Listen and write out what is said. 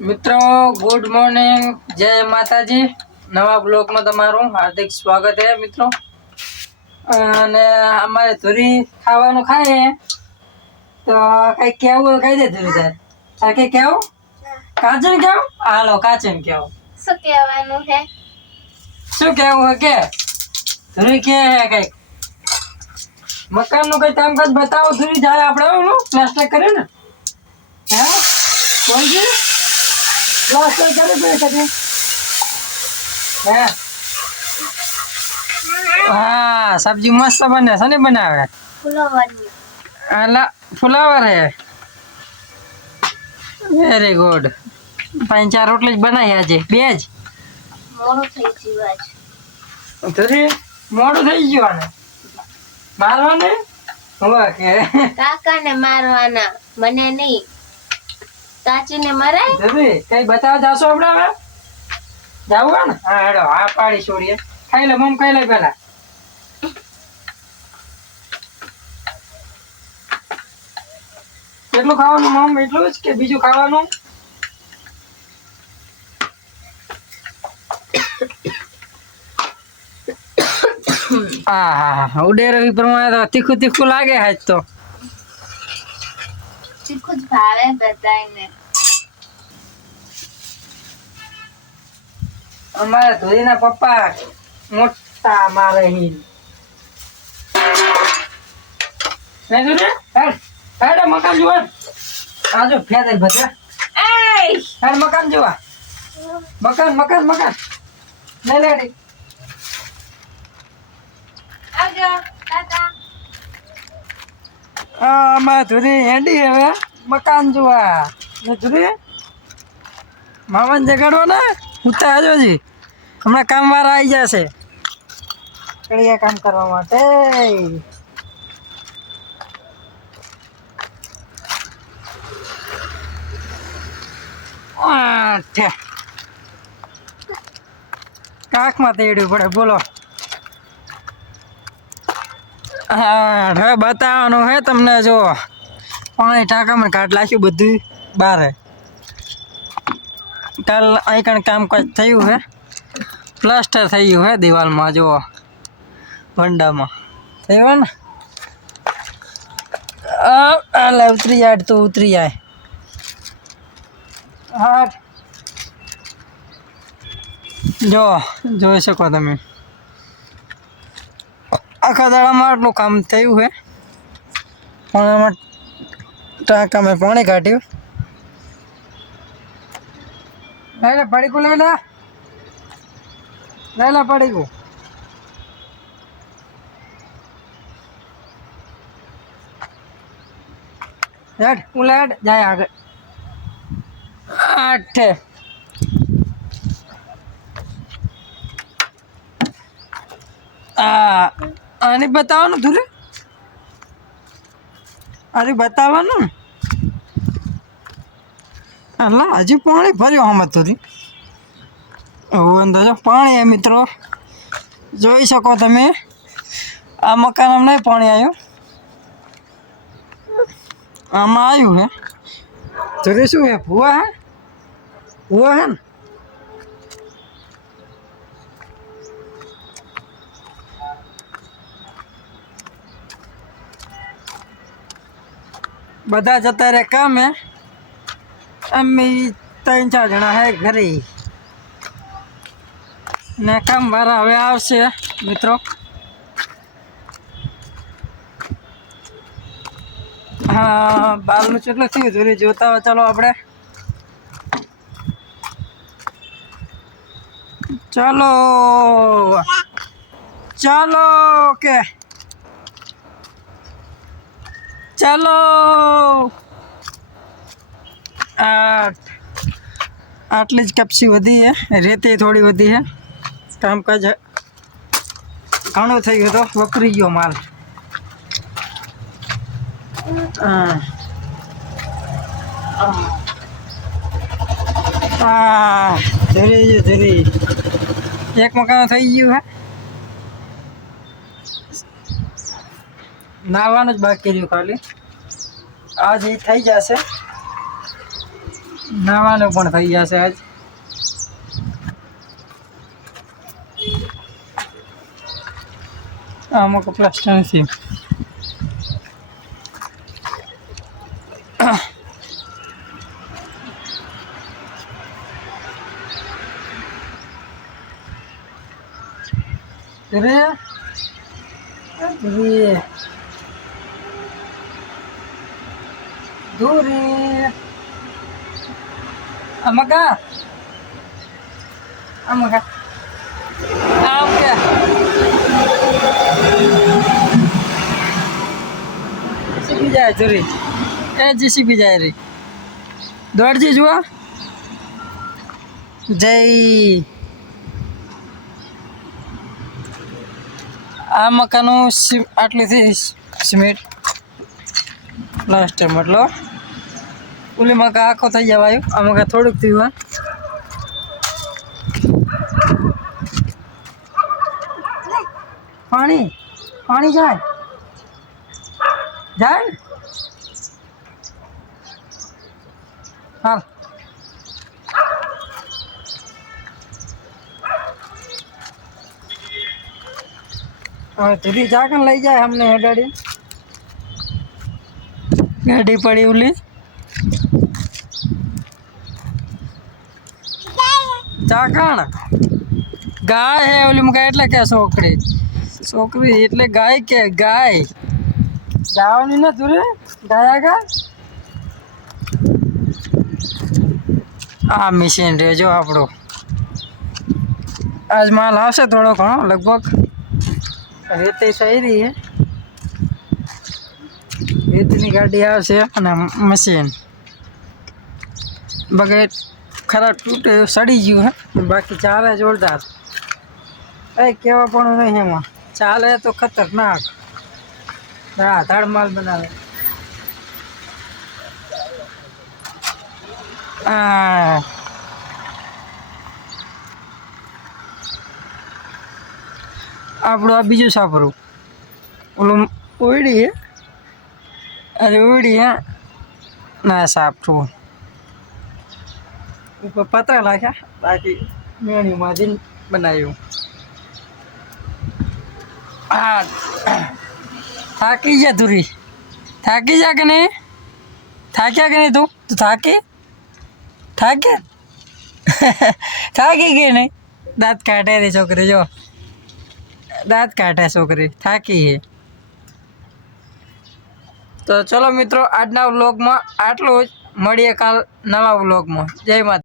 મિત્રો good morning, જય માતાજી। નવા બ્લોગમાં તમારું હાર્દિક સ્વાગત છે મિત્રો। અને અમારે ધોરી ખાવાનું ખાય તો કઈ કેવું કહી દે ધોરી તાર કઈ કેવું કાચન કેવું હાલો કાચન કેવું શું કહેવાનું છે શું કેવું હે કે ધોરી કે હે કઈ મકાન નું કઈ કામકાજ બતાવો ધોરી જાય આપણે ઓલું પ્લાસ્ટર કરે ને હે કોણ છે પ્લાસ્ટર કરે કદી હે हाँ सब्जी मस्त बने सनी बनावे फुलावर है वेरी गुड पांच चार रोटली बनाई आज बेज मोड़ू થઈ ગયું ને મારવાને હોવા કે કાકાને મારવાના મને નહીં ચાચીને મરાય ધરી કઈ બતાવ જાશો આપણે હવે જાવું ને હા હેડો આ પાડી છોડીએ ખાઈ લે મમ ખાઈ લે પેલા કેટલું ખાવાનું મમ એટલું જ કે બીજું ખાવાનું હા ઉડે રવિ પ્રમાણે તો તીખું તીખું લાગે હાજ તો તીખું જ ભાવે બધાને અમારા ધોરીના પપ્પા મોટા મારે હિલ મેં જોડે હેડ મકાન જોવા આજો ફેદલ ભજા હેડ મકાન જોવા મકાન મકાન મકાન લે લેડી આવજો કાકા અમારા ધોરી હેડી હવે મકાન જોવા ધોરી મામાને જગાડો ને ઉતા આજો જી હમણાં કામ વાળા આવી જશે કડિયા કામ કરવા માટે કાંકમાં તેડ્યું પડે બોલો હા હવે બતાવવાનું હે તમને જો પાણી ટાંકામાં કાઢ લાખ્યું બધું બારે કાલ અહીં કણ કામકાજ થયું હે પ્લાસ્ટર થઈ ગયું હે દિવાલમાં જુઓ ભંડામાં થયું ને આલે ઉતરી જાય તો ઉતરી જાય હા જો જોઈ શકો તમે આખા દાડામાં આટલું કામ થયું હે પણ આમાં ટાંકામાં પાણી કાઢ્યું લે પડીકું લઈ લે પડીકું હેડ ઉલાડ જાય આગળ આઠે આને બતાવવાનું ધુરે અરે બતાવવાનું હા હજી પાણી ભર્યો આમાં તો અંદાજો પાણી હે મિત્રો જોઈ શકો તમે આ મકાન નહીં પાણી આવ્યું આમાં આવ્યું હે ધોરી શું હે ભૂવા હે ને બધા જતા રહે કામે અમે 3-4 જણા હે ઘરે ને કામ વાળા હવે આવશે મિત્રો હા બાલનું કેટલું થયું ધોરી જોતા હોય ચાલો આપણે ચાલો ચાલો કે ચાલો આટલી જ કપસી વધી હે રેતી થોડી વધી હે કામકાજ ઘણું થઈ ગયું તો વપરી ગયો માલ ધરી એક મકાન થઈ ગયું હે નાવાનું જ બાકી રહ્યું ખાલી આજ એ થઈ જશે નાવાનું પણ થઈ જશે આજ. આમાં કપડા સ્ટેન્ડ છે. રે દૂરી amaka આમ કે જીસીબી જાય દૂરી એ જીસીબી જાય રે દોડજી જુઓ જય આ મકાનું આટલીથી સિમેન્ટ પ્લાસ્ટર મતલબ ઓલી મકા આખો થઈ જવાયું આ મકા થોડુંક થયું પાણી પાણી જાય જાય હાલ ધીરી જાકન લઈ જાય અમને ગાડી ગાડી પડી ઓલી ચાકણ ગાય હે ઓલી મકા એટલે કે છોકરી છોકરી એટલે ગાય કે ગાય જવાની ને તું રે ગાય આગળ આ મશીન રેજો આપણો આજ માલ આવશે થોડો ઘણો લગભગ રેતી સહી રહી હે રેતીની ગાડી આવશે અને મશીન બગેટ ખરા તૂટે સડી ગયું હે બાકી ચાલે જોરદાર એ કેવા પણ નહીં એમાં ચાલે તો ખતરનાક હા ધડ માલ બનાવે હા આપણું આ બીજું સાપરું ઓલું ઓયડી હે અરે ઓયડી હે ના સાપરું ઉપર પતરા નાખ્યા બાકી મેણીમાંથી બનાવ્યું હા થાકી જા તુરી થાકી જા કે નહીં થાક્યા કે નહીં તું થાકી થાકી ગઈ નહીં દાંત કાઢે રે છોકરી જો દાંત કાઢે છોકરી થાકી હે તો ચલો મિત્રો આજના વ્લોગમાં આટલું જ મળીએ કાલ નવા વ્લોગમાં જય માતા